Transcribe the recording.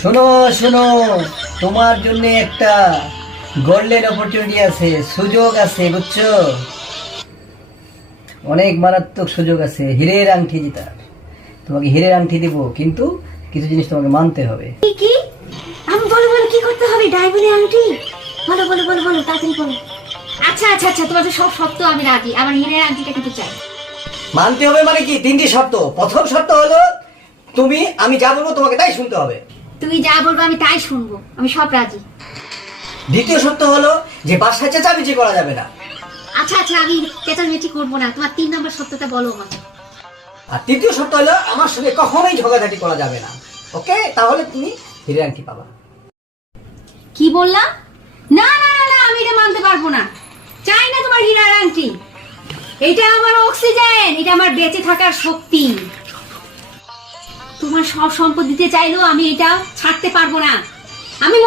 শোনো শোনো, তোমার জন্য একটা গোল্ডেন অপরচুনিটি আছে, সুযোগ আছে, বুঝছো? অনেক মারাত্মক সুযোগ আছে হীরের আংটি জেতার। তোমাকে হীরের আংটি দিব, কিন্তু কিছু জিনিস তোমাকে মানতে হবে। কি কি? আমি বলো বলো, কি করতে হবে? ডায়মন্ডের আংটি? বলো বলো বলো বলো, তাড়াতাড়ি বলো। আচ্ছা আচ্ছা আচ্ছা, তোমাদের সব শর্ত আমি রাজি, আমার হীরের আংটিটা কিন্তু চাই। মানতে হবে মানে কি? তিনটি শর্ত। প্রথম শর্ত হলো আমি যা বলবো তোমাকে তাই শুনতে হবে। তুমি যা বলবো আমি তাই শুনবো, আমি সব রাজি। দ্বিতীয় শর্ত হলো যে বাসায় চেঁচামেচি করা যাবে না। আচ্ছা আচ্ছা, আমি চেঁচামেচি করবো না। তোমার 3 নম্বর সত্যটা বলো আমাকে। আর তৃতীয় শর্ত হলো আমার সঙ্গে কখনোই ঝগড়াঝাটি করা যাবে না। ওকে, তাহলে তুমি হীরের আংটি পাবা। কি বললাম? না না না না, আমি এটা মানতে পারবো না। চাই না তোমার হীরার আংটি। এটা আমার অক্সিজেন, এটা আমার বেঁচে থাকার শক্তি। তোমার সব সম্পদ দিতে চাইলেও আমি এটা ছাড়তে পারবো না। আমি